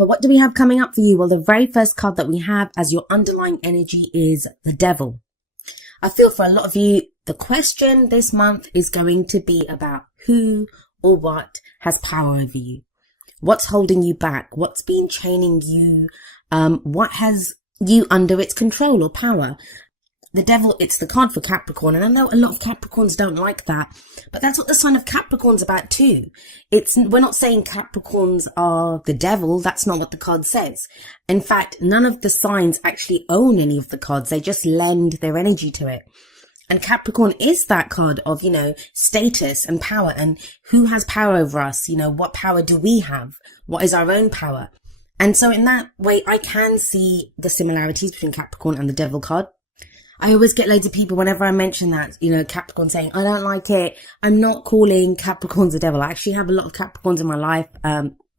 But what do we have coming up for you? Well, the very first card that we have as your underlying energy is the Devil. I feel for a lot of you, the question this month is going to be about who or what has power over you. What's holding you back? What's been chaining you? What has you under its control or power? The Devil, it's the card for Capricorn. And I know a lot of Capricorns don't like that, but that's what the sign of Capricorn's about too. We're not saying Capricorns are the devil. That's not what the card says. In fact, none of the signs actually own any of the cards. They just lend their energy to it. And Capricorn is that card of, status and power, and who has power over us? What power do we have? What is our own power? And so in that way, I can see the similarities between Capricorn and the Devil card. I always get loads of people whenever I mention that, Capricorn saying, I don't like it. I'm not calling Capricorns the devil. I actually have a lot of Capricorns in my life,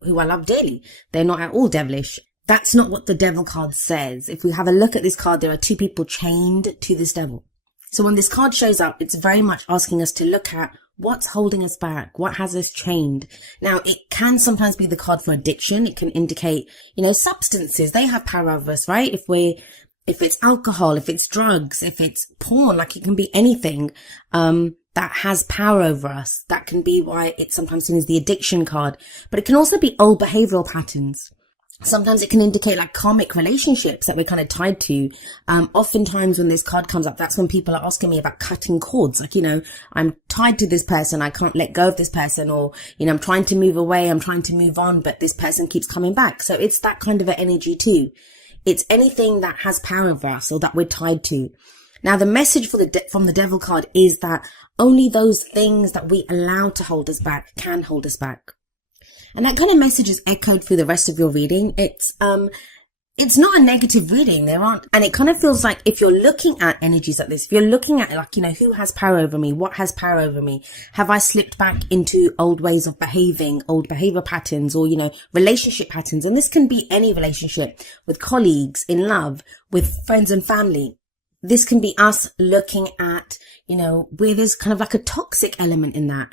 who I love dearly. They're not at all devilish. That's not what the Devil card says. If we have a look at this card, there are two people chained to this devil. So when this card shows up, it's very much asking us to look at what's holding us back, what has us chained. Now, it can sometimes be the card for addiction. It can indicate, substances. They have power over us, right? If it's alcohol, if it's drugs, if it's porn, like it can be anything, that has power over us. That can be why it's sometimes seen as the addiction card, but it can also be old behavioral patterns. Sometimes it can indicate like karmic relationships that we're kind of tied to. Oftentimes when this card comes up, that's when people are asking me about cutting cords. Like, I'm tied to this person. I can't let go of this person, or, I'm trying to move away. I'm trying to move on, but this person keeps coming back. So it's that kind of an energy too. It's anything that has power over us or that we're tied to. Now, the message from the Devil card is that only those things that we allow to hold us back can hold us back. And that kind of message is echoed through the rest of your reading. It's not a negative reading. And it kind of feels like if you're looking at energies like this, if you're looking at who has power over me? What has power over me? Have I slipped back into old ways of behaving, old behavior patterns, or, relationship patterns? And this can be any relationship, with colleagues, in love, with friends and family. This can be us looking at, where there's kind of like a toxic element in that,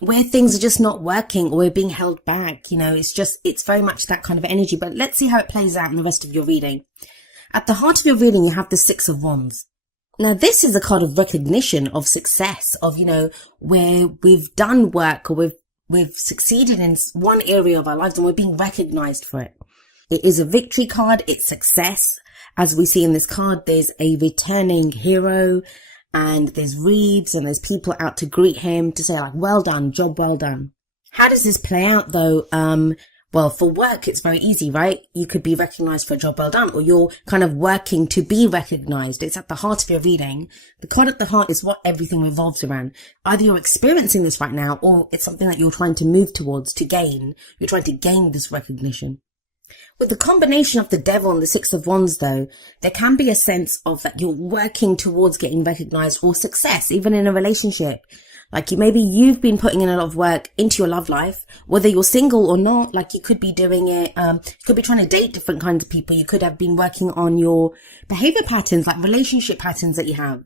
where things are just not working or we're being held back. It's very much that kind of energy. But let's see how it plays out in the rest of your reading. At the heart of your reading, you have the Six of Wands. Now, this is a card of recognition, of success, of, where we've done work or we've succeeded in one area of our lives and we're being recognized for it. It is a victory card. It's success. As we see in this card, there's a returning hero, and there's wreaths and there's people out to greet him to say well done, job well done. How does this play out though? Well, for work, it's very easy, right? You could be recognized for a job well done, or you're kind of working to be recognized. It's at the heart of your reading. The card at the heart is what everything revolves around. Either you're experiencing this right now, or it's something that you're trying to move towards, to gain. You're trying to gain this recognition. With the combination of the Devil and the Six of Wands, though, there can be a sense of that you're working towards getting recognized or success, even in a relationship. Like maybe you've been putting in a lot of work into your love life, whether you're single or not. Like you could be doing it, you could be trying to date different kinds of people. You could have been working on your behavior patterns, like relationship patterns that you have.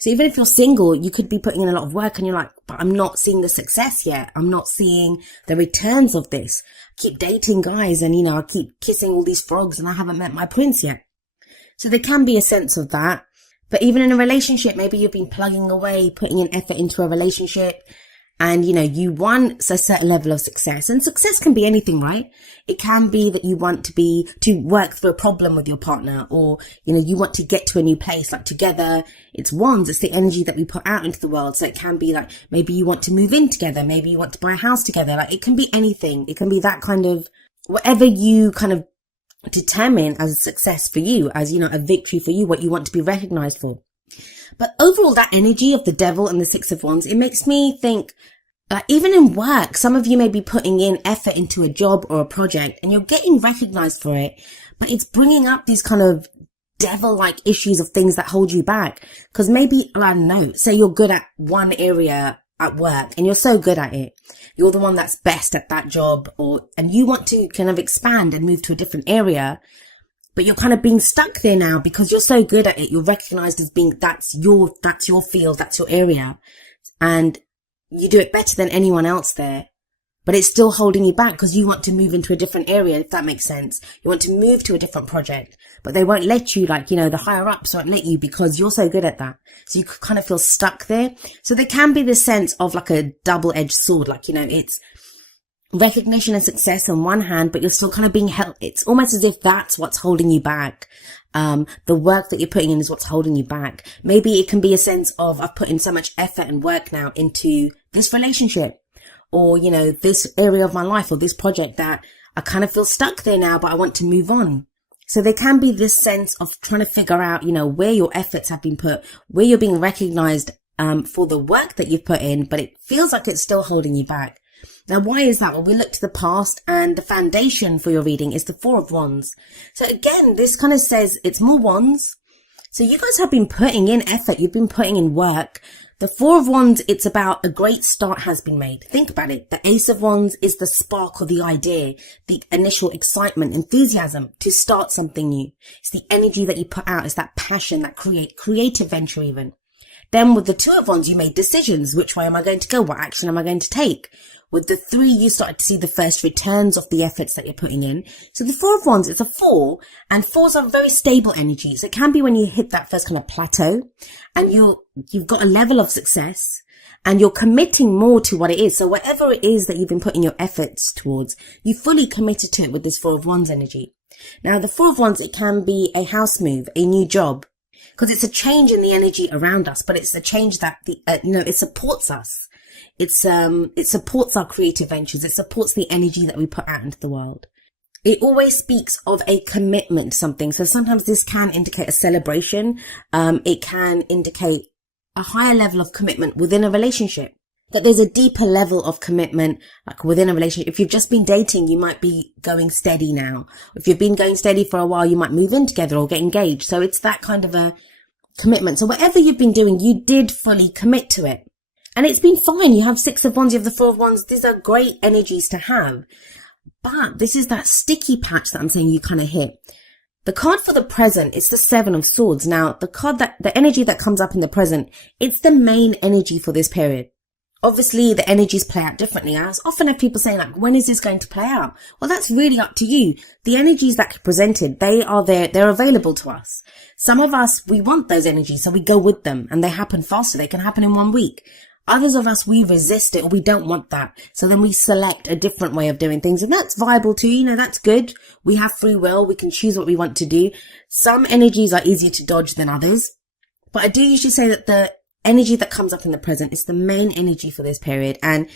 So even if you're single, you could be putting in a lot of work and you're like, but I'm not seeing the success yet. I'm not seeing the returns of this. I keep dating guys and, I keep kissing all these frogs and I haven't met my prince yet. So there can be a sense of that. But even in a relationship, maybe you've been plugging away, putting an effort into a relationship and, you want a certain level of success. And success can be anything, right? It can be that you want to work through a problem with your partner, or, you want to get to a new place, like together. It's wands. It's the energy that we put out into the world. So it can be like, maybe you want to move in together. Maybe you want to buy a house together. Like it can be anything. It can be that kind of, whatever you kind of determine as a success for you, as, a victory for you, what you want to be recognized for. But overall, that energy of the Devil and the Six of Wands, it makes me think, even in work, some of you may be putting in effort into a job or a project and you're getting recognized for it, but it's bringing up these kind of devil-like issues of things that hold you back. Because maybe, I don't know, say you're good at one area at work and you're so good at it. You're the one that's best at that job, and you want to kind of expand and move to a different area. But you're kind of being stuck there now because you're so good at it. You're recognized as being, that's your field, that's your area. And you do it better than anyone else there. but it's still holding you back because you want to move into a different area, if that makes sense. You want to move to a different project, but they won't let you, like, the higher ups won't let you because you're so good at that. So you kind of feel stuck there. So there can be this sense of like a double-edged sword, like, it's recognition and success on one hand, but you're still kind of being held. It's almost as if that's what's holding you back. The work that you're putting in is what's holding you back. Maybe it can be a sense of, I've put in so much effort and work now into this relationship, or, this area of my life, or this project, that I kind of feel stuck there now, but I want to move on. So there can be this sense of trying to figure out, where your efforts have been put, where you're being recognized, for the work that you've put in, but it feels like it's still holding you back. Now, why is that? Well, we look to the past, and the foundation for your reading is the Four of Wands. So again, this kind of says it's more wands. So you guys have been putting in effort. You've been putting in work. The Four of Wands, it's about a great start has been made. Think about it. The Ace of Wands is the spark or the idea, the initial excitement, enthusiasm to start something new. It's the energy that you put out. It's that passion, that creative venture even. Then with the Two of Wands, you made decisions. Which way am I going to go? What action am I going to take? With the Three, you started to see the first returns of the efforts that you're putting in. So the Four of Wands, it's a four, and fours are very stable energies. It can be when you hit that first kind of plateau and you've got a level of success and you're committing more to what it is. So whatever it is that you've been putting your efforts towards, you fully committed to it with this Four of Wands energy. Now the Four of Wands, it can be a house move, a new job, because it's a change in the energy around us, but it's a change that it supports us. It supports our creative ventures. It supports the energy that we put out into the world. It always speaks of a commitment to something. So sometimes this can indicate a celebration. It can indicate a higher level of commitment within a relationship. That there's a deeper level of commitment, like within a relationship. If you've just been dating, you might be going steady now. If you've been going steady for a while, you might move in together or get engaged. So it's that kind of a commitment. So whatever you've been doing, you did fully commit to it. And it's been fine. You have Six of Wands, you have the Four of Wands. These are great energies to have. But this is that sticky patch that I'm saying you kind of hit. The card for the present, it's the Seven of Swords. Now, the energy that comes up in the present, it's the main energy for this period. Obviously, the energies play out differently. I often have people saying, like, when is this going to play out? Well, that's really up to you. The energies that are presented, they are there. They're available to us. Some of us, we want those energies, so we go with them and they happen faster. They can happen in 1 week. Others of us, we resist it or we don't want that. So then we select a different way of doing things. And that's viable too. That's good. We have free will. We can choose what we want to do. Some energies are easier to dodge than others. But I do usually say that the energy that comes up in the present is the main energy for this period. And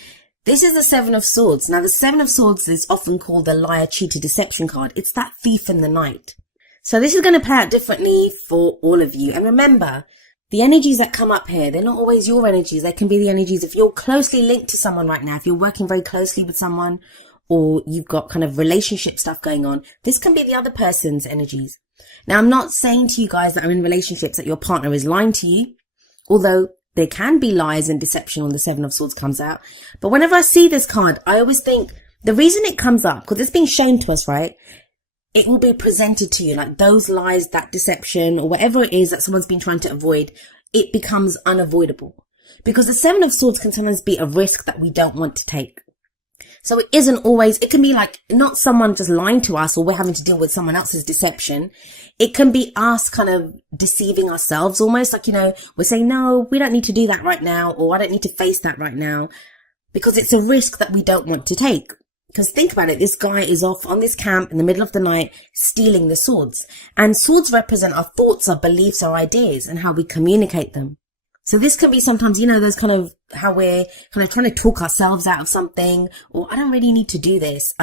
this is the Seven of Swords. Now, the Seven of Swords is often called the liar, cheater, deception card. It's that thief in the night. So this is going to play out differently for all of you. And remember, the energies that come up here, they're not always your energies. They can be the energies if you're closely linked to someone right now, if you're working very closely with someone, or you've got kind of relationship stuff going on. This can be the other person's energies. Now, I'm not saying to you guys that are in relationships that your partner is lying to you, although there can be lies and deception when the Seven of Swords comes out. But whenever I see this card, I always think the reason it comes up, because it's being shown to us, right? It will be presented to you, like those lies, that deception, or whatever it is that someone's been trying to avoid, it becomes unavoidable. Because the Seven of Swords can sometimes be a risk that we don't want to take. So it isn't always, it can be like not someone just lying to us or we're having to deal with someone else's deception. It can be us kind of deceiving ourselves almost, like, we're saying, no, we don't need to do that right now, or I don't need to face that right now, because it's a risk that we don't want to take. Because think about it, this guy is off on this camp in the middle of the night stealing the swords. And swords represent our thoughts, our beliefs, our ideas, and how we communicate them. So this can be sometimes, those kind of how we're kind of trying to talk ourselves out of something, or I don't really need to do this.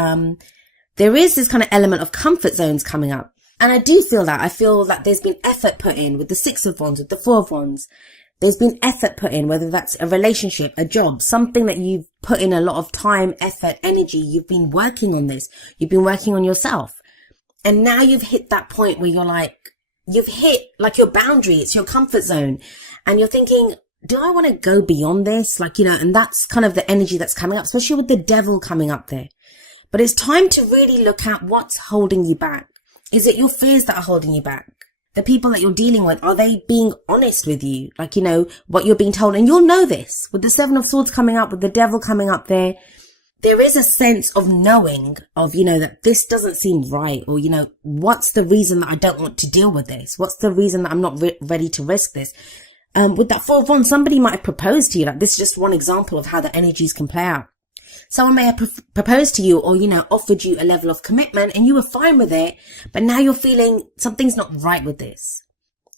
There is this kind of element of comfort zones coming up. And I do feel that. I feel that there's been effort put in with the Six of Wands, with the Four of Wands. There's been effort put in, whether that's a relationship, a job, something that you've put in a lot of time, effort, energy. You've been working on this. You've been working on yourself. And now you've hit that point where you've hit like your boundary. It's your comfort zone. And you're thinking, do I want to go beyond this? And that's kind of the energy that's coming up, especially with the Devil coming up there. But it's time to really look at what's holding you back. Is it your fears that are holding you back? The people that you're dealing with, are they being honest with you? What you're being told. And you'll know this with the Seven of Swords coming up, with the Devil coming up there. there is a sense of knowing of, that this doesn't seem right, or, what's the reason that I don't want to deal with this? What's the reason that I'm not ready to risk this? With that 4 of Wands, somebody might have proposed to you. Like, this is just one example of how the energies can play out. Someone may have proposed to you, or, offered you a level of commitment and you were fine with it, but now you're feeling something's not right with this.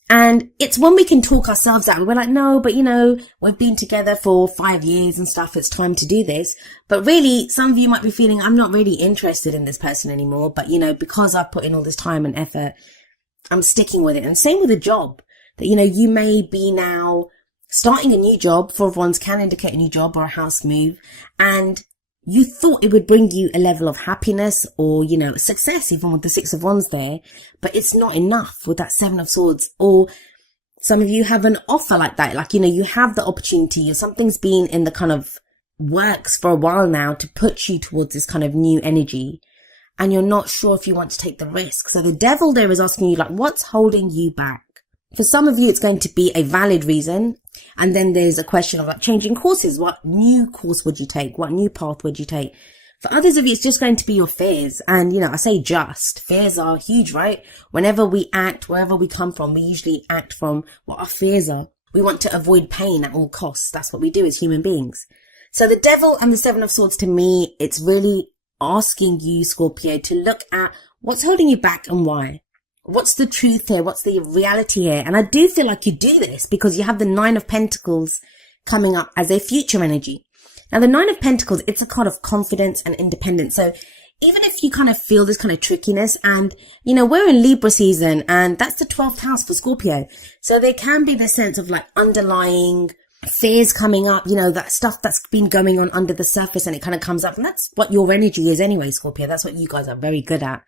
And it's when we can talk ourselves out. We're like, no, but we've been together for 5 years and stuff. It's time to do this. But really, some of you might be feeling, I'm not really interested in this person anymore. But, because I've put in all this time and effort, I'm sticking with it. And same with a job that, you may be now starting a new job. 4 of Wands can indicate a new job or a house move. And you thought it would bring you a level of happiness or, success, even with the 6 of Wands there, but it's not enough with that 7 of Swords. Or some of you have an offer like that. Like, you have the opportunity, or something's been in the kind of works for a while now to put you towards this kind of new energy. And you're not sure if you want to take the risk. So the devil there is asking you, like, what's holding you back? For some of you, it's going to be a valid reason. And then there's a question of like changing courses. What new course would you take? What new path would you take? For others of you, it's just going to be your fears. And, I say just. Fears are huge, right? Whenever we act, wherever we come from, we usually act from what our fears are. We want to avoid pain at all costs. That's what we do as human beings. So the devil and the 7 of Swords, to me, it's really asking you, Scorpio, to look at what's holding you back and why. What's the truth here? What's the reality here? And I do feel like you do this because you have the 9 of Pentacles coming up as a future energy. Now, the 9 of Pentacles, it's a card of confidence and independence. So even if you kind of feel this kind of trickiness and, we're in Libra season and that's the 12th house for Scorpio. So there can be this sense of like underlying fears coming up, that stuff that's been going on under the surface and it kind of comes up. And that's what your energy is anyway, Scorpio. That's what you guys are very good at.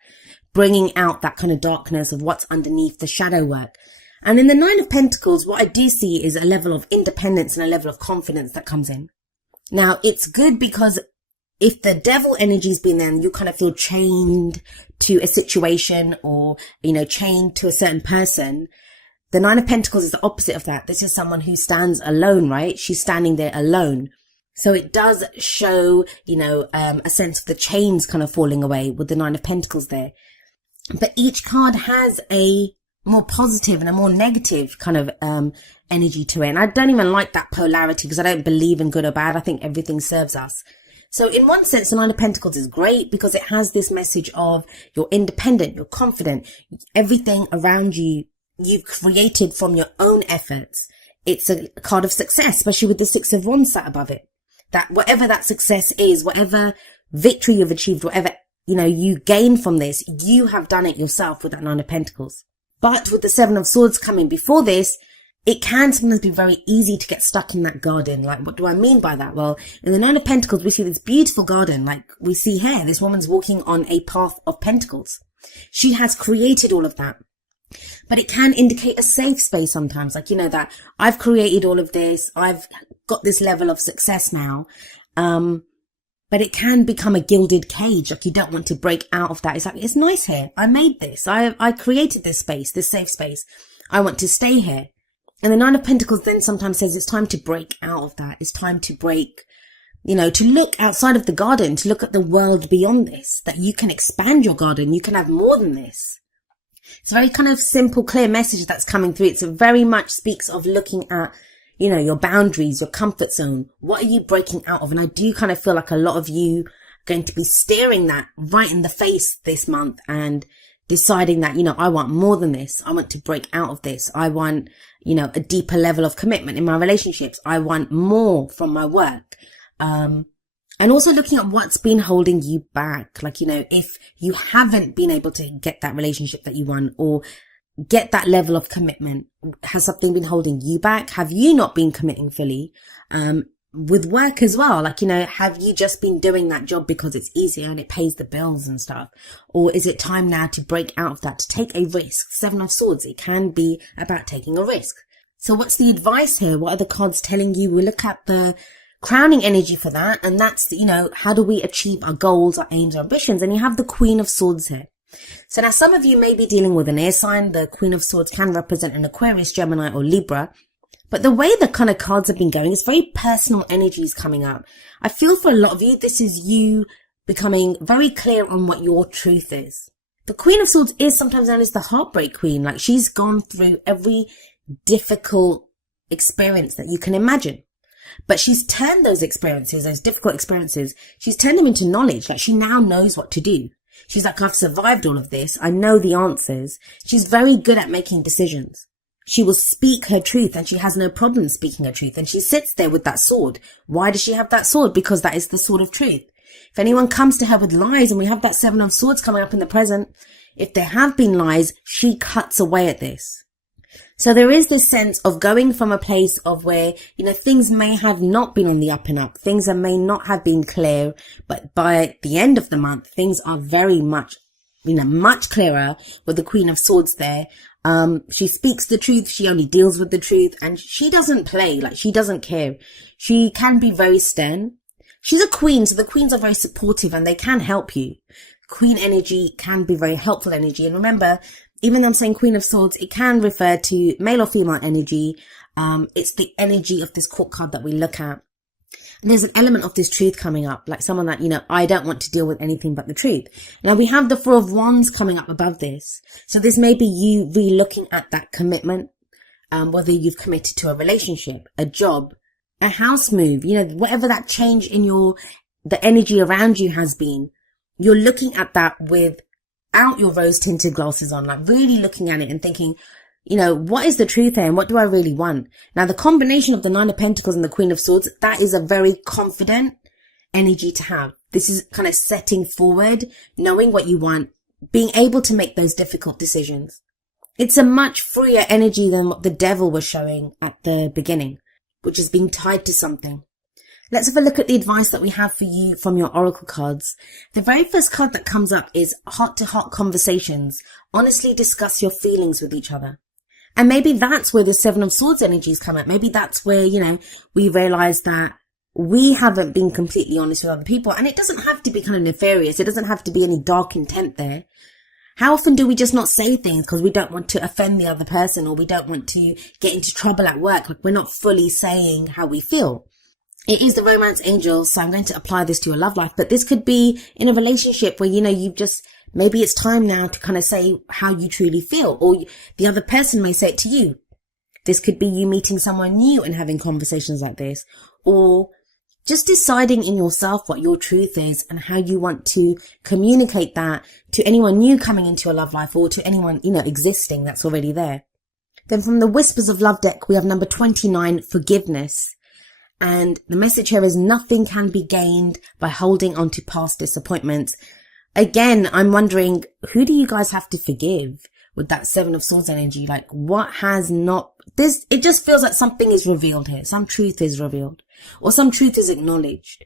Bringing out that kind of darkness of what's underneath the shadow work. And in the 9 of Pentacles, what I do see is a level of independence and a level of confidence that comes in. Now, it's good because if the devil energy's been there and you kind of feel chained to a situation or, chained to a certain person, the 9 of Pentacles is the opposite of that. This is someone who stands alone, right? She's standing there alone. So it does show, a sense of the chains kind of falling away with the 9 of Pentacles there. But each card has a more positive and a more negative kind of energy to it. And I don't even like that polarity because I don't believe in good or bad. I think everything serves us. So in one sense, the 9 of Pentacles is great because it has this message of you're independent, you're confident, everything around you, you've created from your own efforts. It's a card of success, especially with the 6 of Wands sat above it. That whatever that success is, whatever victory you've achieved, whatever you gain from this, you have done it yourself with that 9 of Pentacles. But with the 7 of Swords coming before this, it can sometimes be very easy to get stuck in that garden. Like, what do I mean by that? Well, in the 9 of Pentacles, we see this beautiful garden. Like we see here, this woman's walking on a path of pentacles. She has created all of that. But it can indicate a safe space sometimes. Like, that I've created all of this. I've got this level of success now. But it can become a gilded cage. Like you don't want to break out of that. It's like, it's nice here. I made this. I created this space, this safe space. I want to stay here. And the 9 of Pentacles then sometimes says it's time to break out of that. It's time to break, to look outside of the garden, to look at the world beyond this, that you can expand your garden. You can have more than this. It's a very kind of simple, clear message that's coming through. It's very much speaks of looking at, your boundaries, your comfort zone. What are you breaking out of? And I do kind of feel like a lot of you are going to be staring that right in the face this month and deciding that, I want more than this. I want to break out of this. I want, a deeper level of commitment in my relationships. I want more from my work. And also looking at what's been holding you back. Like, if you haven't been able to get that relationship that you want or get that level of commitment, has something been holding you back? Have you not been committing fully? With work as well, like, have you just been doing that job because it's easier and it pays the bills and stuff? Or is it time now to break out of that, to take a risk? 7 of Swords, it can be about taking a risk. So what's the advice here? What are the cards telling you? We look at the crowning energy for that. And that's, how do we achieve our goals, our aims, our ambitions? And you have the Queen of Swords here. So now some of you may be dealing with an air sign. The Queen of Swords can represent an Aquarius, Gemini or Libra. But the way the kind of cards have been going, it's very personal energies coming up. I feel for a lot of you, this is you becoming very clear on what your truth is. The Queen of Swords is sometimes known as the heartbreak queen. Like, she's gone through every difficult experience that you can imagine. But she's turned those experiences, those difficult experiences, she's turned them into knowledge. Like, she now knows what to do. She's like, I've survived all of this. I know the answers. She's very good at making decisions. She will speak her truth, and she has no problem speaking her truth. And she sits there with that sword. Why does she have that sword? Because that is the sword of truth. If anyone comes to her with lies, and we have that 7 of Swords coming up in the present, if there have been lies, she cuts away at this. So there is this sense of going from a place of where, things may have not been on the up and up. Things may not have been clear, but by the end of the month, things are very much, much clearer with the Queen of Swords there. She speaks the truth. She only deals with the truth, and she doesn't play. Like, she doesn't care. She can be very stern. She's a queen, so the queens are very supportive and they can help you. Queen energy can be very helpful energy. And remember, even though I'm saying Queen of Swords, it can refer to male or female energy. It's the energy of this court card that we look at. And there's an element of this truth coming up, like someone that, I don't want to deal with anything but the truth. Now we have the 4 of Wands coming up above this. So this may be you re-looking at that commitment, whether you've committed to a relationship, a job, a house move, whatever that change in the energy around you has been. You're looking at that without your rose tinted glasses on, like really looking at it and thinking, what is the truth here and what do I really want? Now, the combination of the 9 of Pentacles and the Queen of Swords, that is a very confident energy to have. This is kind of setting forward, knowing what you want, being able to make those difficult decisions. It's a much freer energy than what the Devil was showing at the beginning, which is being tied to something. Let's have a look at the advice that we have for you from your oracle cards. The very first card that comes up is heart-to-heart conversations. Honestly discuss your feelings with each other. And maybe that's where the 7 of Swords energies come up. Maybe that's where, we realize that we haven't been completely honest with other people. And it doesn't have to be kind of nefarious. It doesn't have to be any dark intent there. How often do we just not say things because we don't want to offend the other person, or we don't want to get into trouble at work? Like, we're not fully saying how we feel. It is the romance angel, so I'm going to apply this to your love life. But this could be in a relationship where, maybe it's time now to kind of say how you truly feel, or the other person may say it to you. This could be you meeting someone new and having conversations like this, or just deciding in yourself what your truth is and how you want to communicate that to anyone new coming into your love life, or to anyone, existing that's already there. Then from the Whispers of Love deck, we have number 29, forgiveness. And the message here is nothing can be gained by holding on to past disappointments. Again, I'm wondering, who do you guys have to forgive with that 7 of Swords energy? Like, what has not, it just feels like something is revealed here. Some truth is revealed, or some truth is acknowledged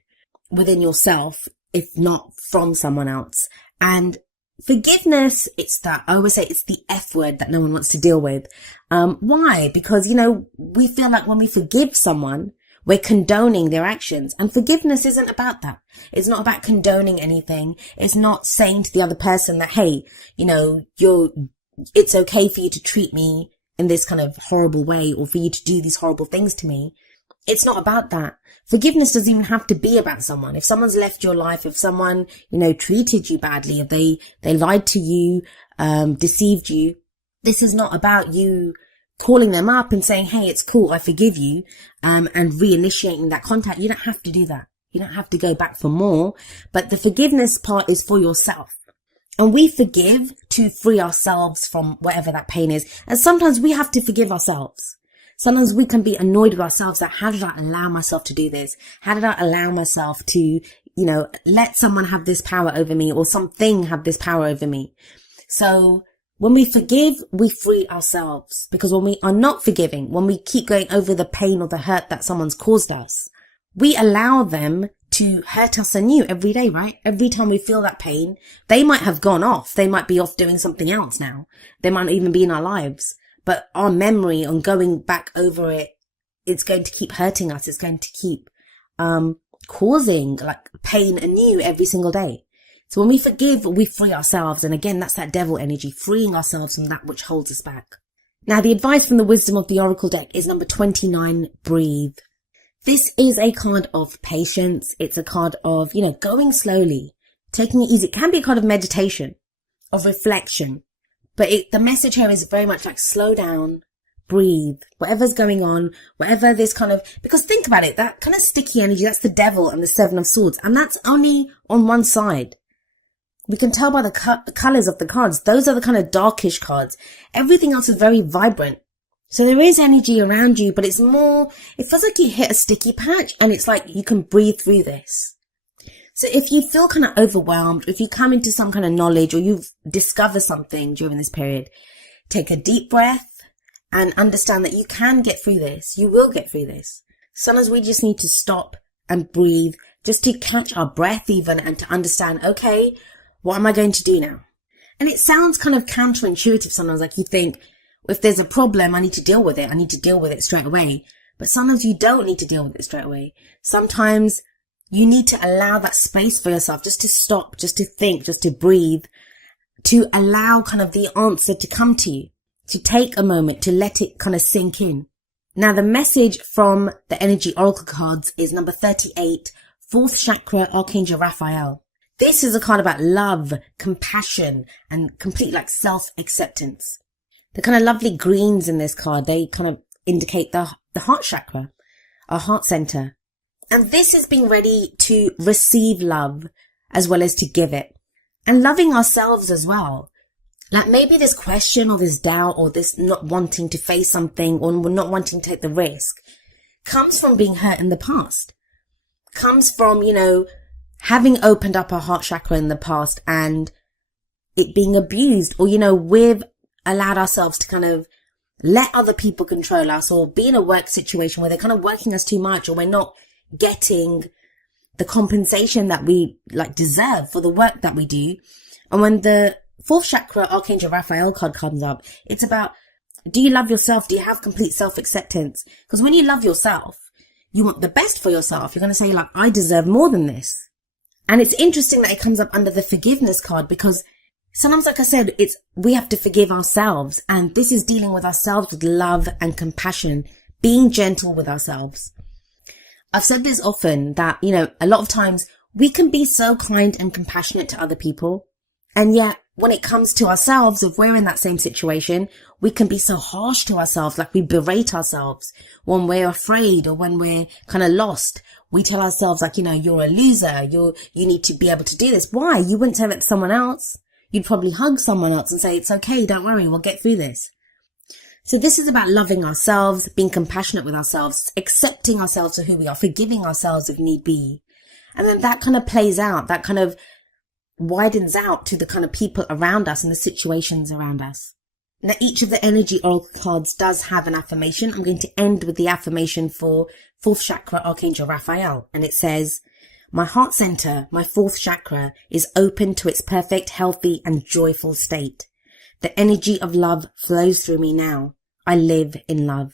within yourself, if not from someone else. And forgiveness, I always say it's the F word that no one wants to deal with. Why? Because, we feel like when we forgive someone, we're condoning their actions, and forgiveness isn't about that. It's not about condoning anything. It's not saying to the other person that, hey, it's okay for you to treat me in this kind of horrible way, or for you to do these horrible things to me. It's not about that. Forgiveness doesn't even have to be about someone. If someone's left your life, if someone, treated you badly, if they lied to you, deceived you, this is not about you calling them up and saying, hey, it's cool, I forgive you, and reinitiating that contact. You don't have to do that. You don't have to go back for more. But the forgiveness part is for yourself. And we forgive to free ourselves from whatever that pain is. And sometimes we have to forgive ourselves. Sometimes we can be annoyed with ourselves that, how did I allow myself to do this? How did I allow myself to, let someone have this power over me, or something have this power over me? So when we forgive, we free ourselves. Because when we are not forgiving, when we keep going over the pain or the hurt that someone's caused us, we allow them to hurt us anew every day, right? Every time we feel that pain, they might have gone off. They might be off doing something else now. They might not even be in our lives. But our memory on going back over it, it's going to keep hurting us. It's going to keep causing like pain anew every single day. So when we forgive, we free ourselves. And again, that's that devil energy, freeing ourselves from that which holds us back. Now, the advice from the Wisdom of the Oracle deck is number 29, breathe. This is a card of patience. It's a card of, going slowly, taking it easy. It can be a card of meditation, of reflection. But the message here is very much like slow down, breathe, whatever's going on, whatever this because think about it, that kind of sticky energy, that's the devil and the Seven of Swords. And that's only on one side. We can tell by the colors of the cards. Those are the kind of darkish cards. Everything else is very vibrant. So there is energy around you, but it feels like you hit a sticky patch and it's like you can breathe through this. So if you feel kind of overwhelmed, if you come into some kind of knowledge or you've discovered something during this period, take a deep breath and understand that you can get through this. You will get through this. Sometimes we just need to stop and breathe, just to catch our breath even, and to understand, okay, what am I going to do now? And it sounds kind of counterintuitive sometimes, like you think, if there's a problem, I need to deal with it. I need to deal with it straight away. But sometimes you don't need to deal with it straight away. Sometimes you need to allow that space for yourself, just to stop, just to think, just to breathe, to allow kind of the answer to come to you, to take a moment, to let it kind of sink in. Now, the message from the Energy Oracle cards is number 38, 4th Chakra, Archangel Raphael. This is a card about love, compassion, and complete self-acceptance. The kind of lovely greens in this card, they kind of indicate the heart chakra, our heart center. And this is being ready to receive love as well as to give it. And loving ourselves as well. Like maybe this question or this doubt or this not wanting to face something or not wanting to take the risk comes from being hurt in the past. Comes from, having opened up our heart chakra in the past and it being abused, or, we've allowed ourselves to kind of let other people control us, or be in a work situation where they're kind of working us too much, or we're not getting the compensation that we deserve for the work that we do. And when the 4th Chakra Archangel Raphael card comes up, it's about, do you love yourself? Do you have complete self-acceptance? Because when you love yourself, you want the best for yourself. You're going to say I deserve more than this. And it's interesting that it comes up under the forgiveness card, because sometimes, like I said, we have to forgive ourselves. And this is dealing with ourselves with love and compassion, being gentle with ourselves. I've said this often that, a lot of times we can be so kind and compassionate to other people. And yet when it comes to ourselves, if we're in that same situation, we can be so harsh to ourselves, like we berate ourselves when we're afraid or when we're kind of lost. We tell ourselves you're a loser. You need to be able to do this. Why? You wouldn't say that to someone else. You'd probably hug someone else and say, it's okay. Don't worry. We'll get through this. So this is about loving ourselves, being compassionate with ourselves, accepting ourselves for who we are, forgiving ourselves if need be. And then that kind of plays out, that kind of widens out to the kind of people around us and the situations around us. Now, each of the Energy Oracle cards does have an affirmation. I'm going to end with the affirmation for 4th Chakra Archangel Raphael. And it says, my heart center, my 4th chakra, is open to its perfect, healthy, and joyful state. The energy of love flows through me now. I live in love.